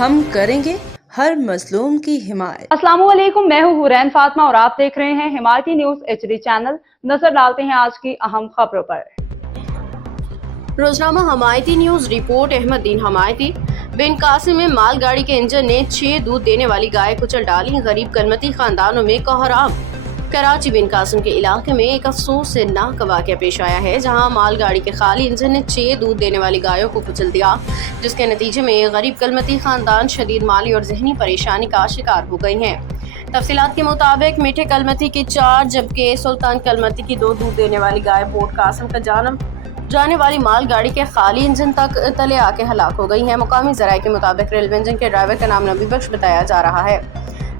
ہم کریں گے ہر مظلوم کی حمایت۔ السلام علیکم، میں ہوں حورین فاطمہ اور آپ دیکھ رہے ہیں حمایتی نیوز HD چینل۔ نظر ڈالتے ہیں آج کی اہم خبروں پر۔ روزنامہ حمایتی نیوز رپورٹ۔ احمد دین حمایتی۔ بن قاسم میں مال گاڑی کے انجن نے 6 دودھ دینے والی گائے کچل ڈالی، غریب کلمتی خاندانوں میں کوہرام۔ کراچی بن قاسم کے علاقے میں ایک افسوس سے ناک واقعہ پیش آیا ہے، جہاں مال گاڑی کے خالی انجن نے 6 دودھ دینے والی گایوں کو کچل دیا، جس کے نتیجے میں غریب کلمتی خاندان شدید مالی اور ذہنی پریشانی کا شکار ہو گئی ہیں۔ تفصیلات کے مطابق میٹھے کلمتی کی 4 جبکہ سلطان کلمتی کی 2 دودھ دینے والی گائے بوٹ قاسم کا جانے والی مال گاڑی کے خالی انجن تک تلے آ کے ہلاک ہو گئی ہیں۔ مقامی ذرائع کے مطابق ریلوے انجن کے ڈرائیور کا نام نبی بخش بتایا جا رہا ہے۔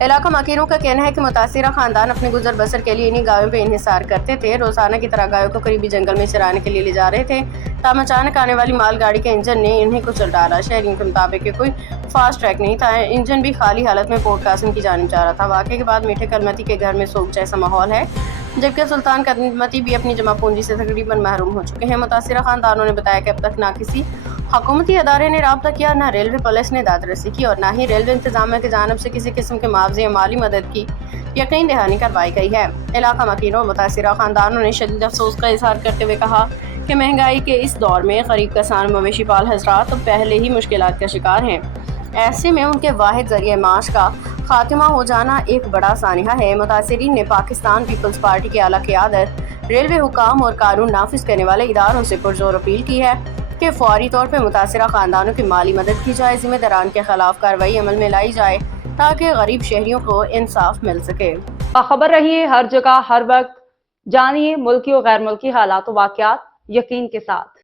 علاقہ ماکینوں کا کہنا ہے کہ متاثرہ خاندان اپنے گزر بسر کے لیے انہی گایوں پہ انحصار کرتے تھے، روزانہ کی طرح گایوں کو قریبی جنگل میں چرانے کے لیے لے جا رہے تھے، تاہم اچانک آنے والی مال گاڑی کے انجن نے انہیں کچل ڈالا۔ شہریوں کے مطابق یہ کوئی فاسٹ ٹریک نہیں تھا، انجن بھی خالی حالت میں پورٹ قاسم کی جانب جا رہا تھا۔ واقعے کے بعد میٹھے کلمتی کے گھر میں سوگ جیسا ماحول ہے، جبکہ سلطان کلمتی بھی اپنی جمع پونجی سے تقریباً محروم ہو چکے ہیں۔ متاثرہ خاندانوں نے بتایا کہ اب تک نہ کسی حکومتی ادارے نے رابطہ کیا، نہ ریلوے پولیس نے داد رسی کی اور نہ ہی ریلوے انتظامیہ کی جانب سے کسی قسم کے معاوضے یا مالی مدد کی یقین دہانی کروائی گئی ہے۔ علاقہ ماکینوں اور متاثرہ خاندانوں نے شدید افسوس کا اظہار کرتے ہوئے کہا کہ مہنگائی کے اس دور میں غریب کسان مویشی پال حضرات پہلے ہی مشکلات کا شکار ہیں، ایسے میں ان کے واحد ذریعہ معاش کا خاتمہ ہو جانا ایک بڑا سانحہ ہے۔ متاثرین نے پاکستان پیپلز پارٹی کی اعلیٰ قیادت، ریلوے حکام اور قانون نافذ کرنے والے اداروں سے پرزور اپیل کی ہے کہ فوری طور پر متاثرہ خاندانوں کی مالی مدد کی جائے، ذمہ داران کے خلاف کارروائی عمل میں لائی جائے تاکہ غریب شہریوں کو انصاف مل سکے۔ باخبر رہیے ہر جگہ ہر وقت، جانیے ملکی و غیر ملکی حالات و واقعات یقین کے ساتھ۔